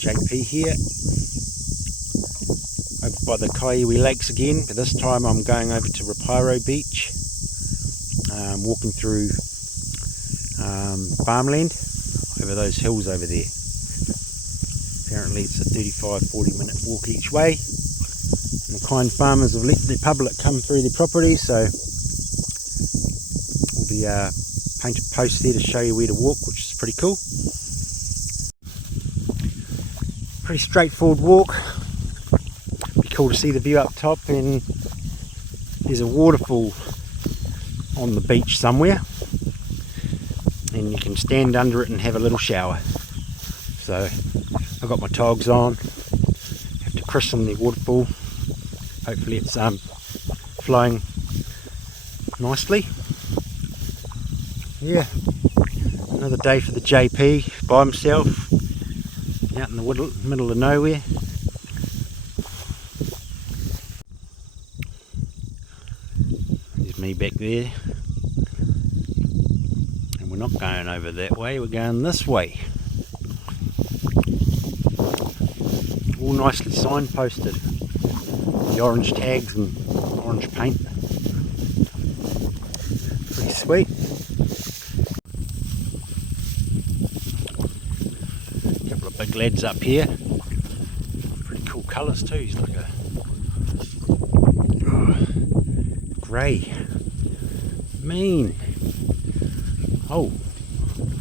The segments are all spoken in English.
JP here, over by the Kai Iwi Lakes again, but this time I'm going over to Ripiro Beach, walking through farmland over those hills over there. Apparently it's a 35-40 minute walk each way, and the kind farmers have let the public come through their property, so we'll be painted posts there to show you where to walk, which is pretty cool. Pretty straightforward walk. Be cool to see the view up top, and there's a waterfall on the beach somewhere, and you can stand under it and have a little shower. So I've got my togs on, have to christen the waterfall. Hopefully it's flowing nicely. Yeah, another day for the JP by himself out in the middle of nowhere. There's me back there, and we're not going over that way, we're going this way. All nicely signposted, the orange tags and orange paint. Pretty sweet. Couple of big lads up here, pretty cool colours too. He's like a grey, mean. Oh,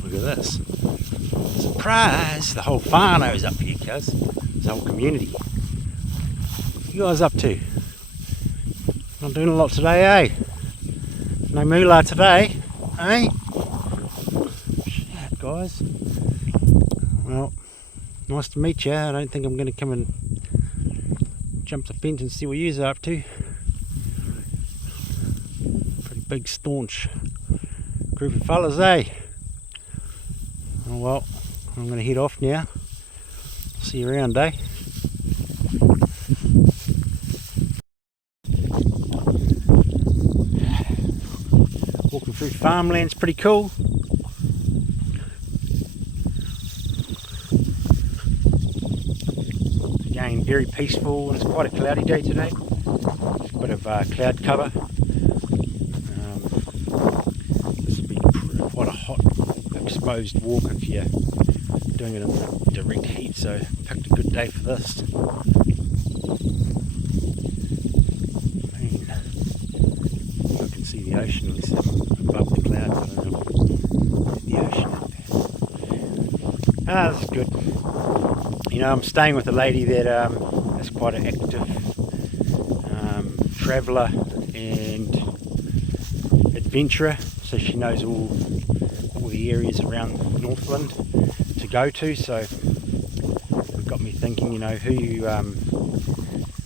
look at this. Surprise! The whole whānau's up here, cuz. The whole community. What you guys up to? Not doing a lot today, eh? No moolah today, eh? Shit, guys. Well, nice to meet you. I don't think I'm going to come and jump the fence and see what you are up to. Pretty big, staunch group of fellas, eh? Oh well, I'm going to head off now. See you around, eh? Walking through farmland's pretty cool. Again, very peaceful, and it's quite a cloudy day today. There's a bit of cloud cover. This will be quite a hot, exposed walk if you're doing it in the direct heat, so picked a good day for this. Man, I can see the ocean. It's above the clouds. I don't know. The ocean out there. Ah, this is good. You know, I'm staying with a lady that is quite an active traveller and adventurer, so she knows all the areas around Northland to go to, so it got me thinking, you know, who you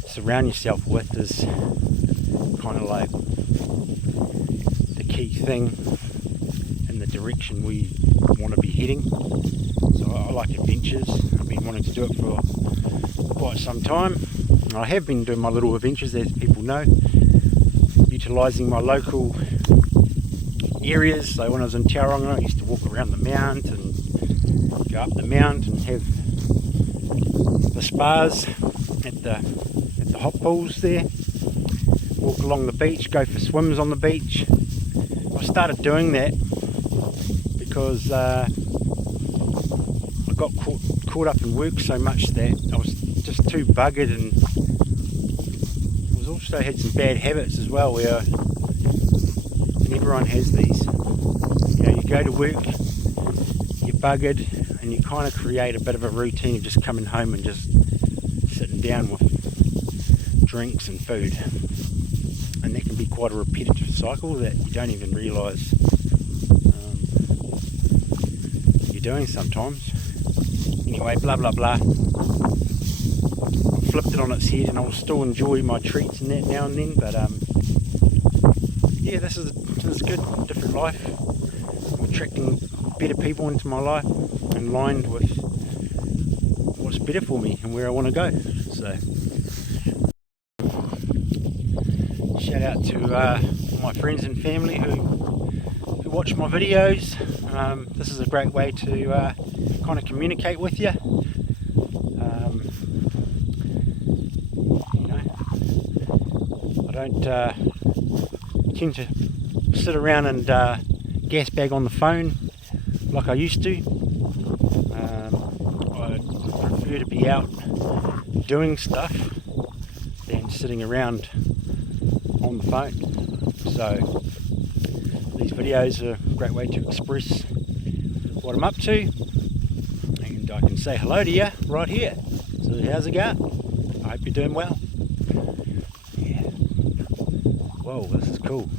surround yourself with is kind of like the key thing in the direction we want to be heading. So I like adventures. I've been wanting to do it for quite some time. I have been doing my little adventures, as people know, utilising my local areas. So when I was in Tauranga, I used to walk around the mount and go up the mount and have the spas at the hot pools there. Walk along the beach, go for swims on the beach. I started doing that because I got caught up in work so much that I was just too buggered, and I was also had some bad habits as well, where, and everyone has these. You know, you go to work, you're buggered, and you kind of create a bit of a routine of just coming home and just sitting down with drinks and food, and that can be quite a repetitive cycle that you don't even realise you're doing sometimes. Anyway, blah blah blah. I flipped it on its head, and I'll still enjoy my treats and that now and then, but yeah, this is good, different life. I'm attracting better people into my life, in line with what's better for me and where I want to go. So shout out to my friends and family who watch my videos. This is a great way to kind of communicate with you. You know, I don't tend to sit around and gas bag on the phone like I used to. I prefer to be out doing stuff than sitting around on the phone. So these videos are a great way to express what I'm up to, and I can say hello to you right here. So how's it going? I hope you're doing well. Yeah. Whoa, this is cool.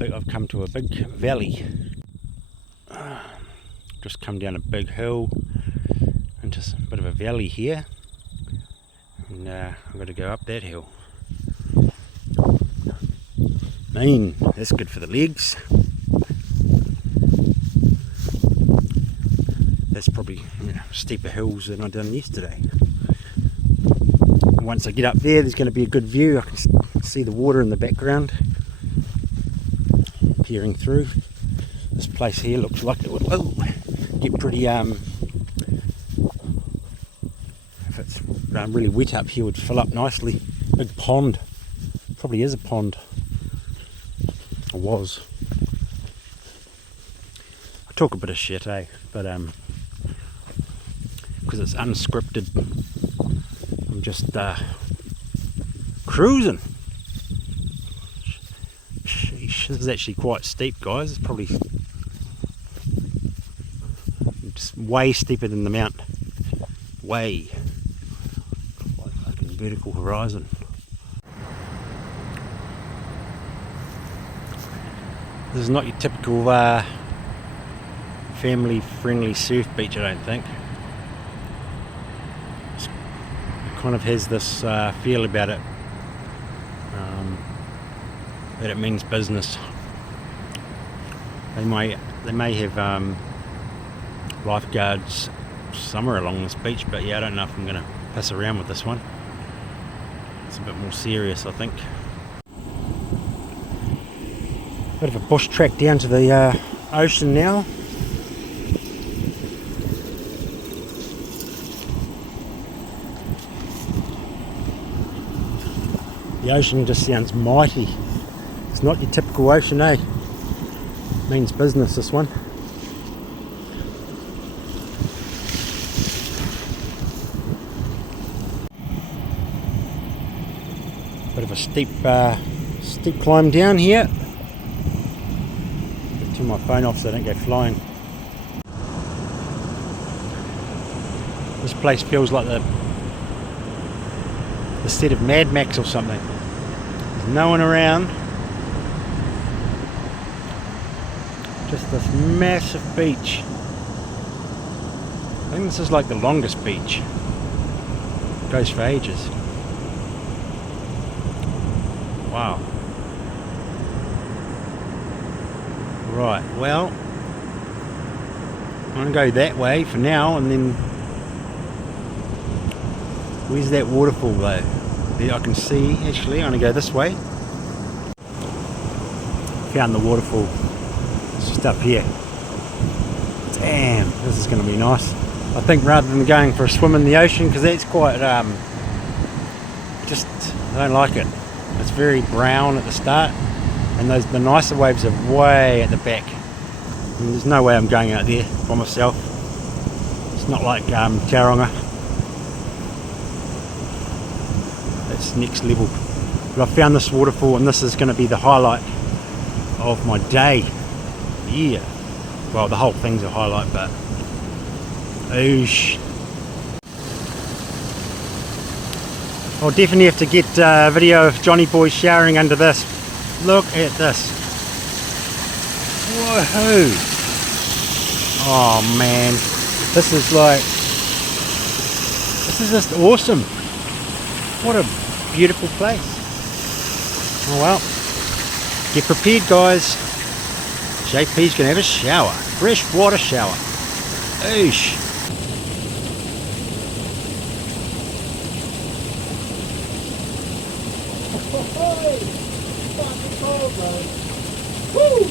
I've come to a big valley. Just come down a big hill into a bit of a valley here, and I've got to go up that hill. That's good for the legs. That's probably steeper hills than I've done yesterday. And once I get up there's going to be a good view. I can see the water in the background peering through. This place here looks like it would get pretty if it's really wet up here, would fill up nicely. Big pond, probably is a pond, or was. I talk a bit of shit, but because it's unscripted, I'm just cruising. Sheesh, this is actually quite steep, guys. It's probably just way steeper than the mount. Way. Like fucking vertical horizon. This is not your typical family-friendly surf beach, I don't think. It kind of has this feel about it, that it means business. They may have lifeguards somewhere along this beach, but yeah, I don't know if I'm going to piss around with this one. It's a bit more serious, I think. Bit of a bush track down to the ocean now. The ocean just sounds mighty. It's not your typical ocean, eh? Means business, this one. Bit of a steep climb down here. Turn my phone off so I don't go flying. This place feels like the set of Mad Max or something. There's no one around. Just this massive beach. I think this is like the longest beach. It goes for ages. Wow. Right, well, I'm going to go that way for now, and then where's that waterfall though? There I can see, actually. I'm going to go this way. Found the waterfall. It's just up here. Damn, this is going to be nice. I think rather than going for a swim in the ocean, because that's quite, just, I don't like it. It's very brown at the start, and the nicer waves are way at the back. And there's no way I'm going out there by myself. It's not like Tauranga. It's next level. But I found this waterfall, and this is going to be the highlight of my day. Yeah. Well, the whole thing's a highlight, but oosh. I'll definitely have to get a video of Johnny Boy showering under this. Look at this. Woohoo! Oh man, this is just awesome. What a beautiful place. Oh well, get prepared, guys. JP's gonna have a shower, fresh water shower. Oosh. Woo!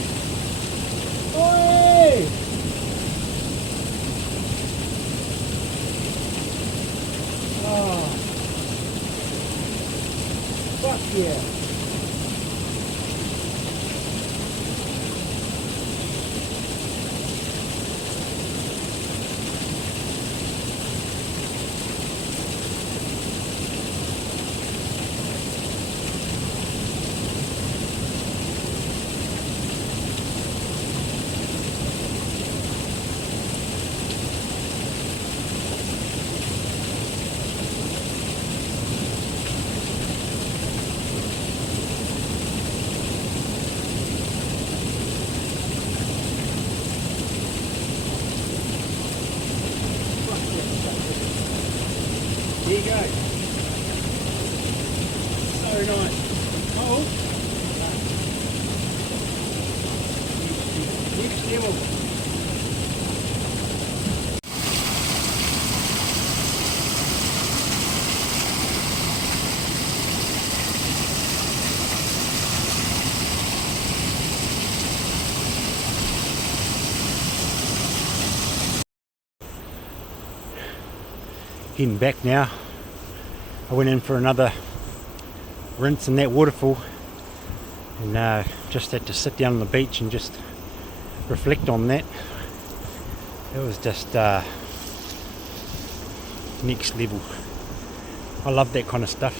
Oh, fuck yeah. There you go. So nice. Oh. Next level. Heading back now. I went in for another rinse in that waterfall and just had to sit down on the beach and just reflect on that. It was just next level. I love that kind of stuff.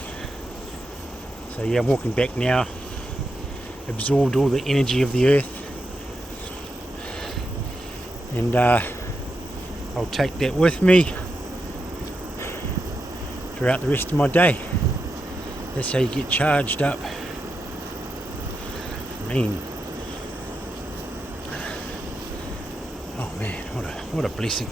So yeah, I'm walking back now. Absorbed all the energy of the earth, and I'll take that with me throughout the rest of my day. That's how you get charged up. I mean, oh man, what a blessing.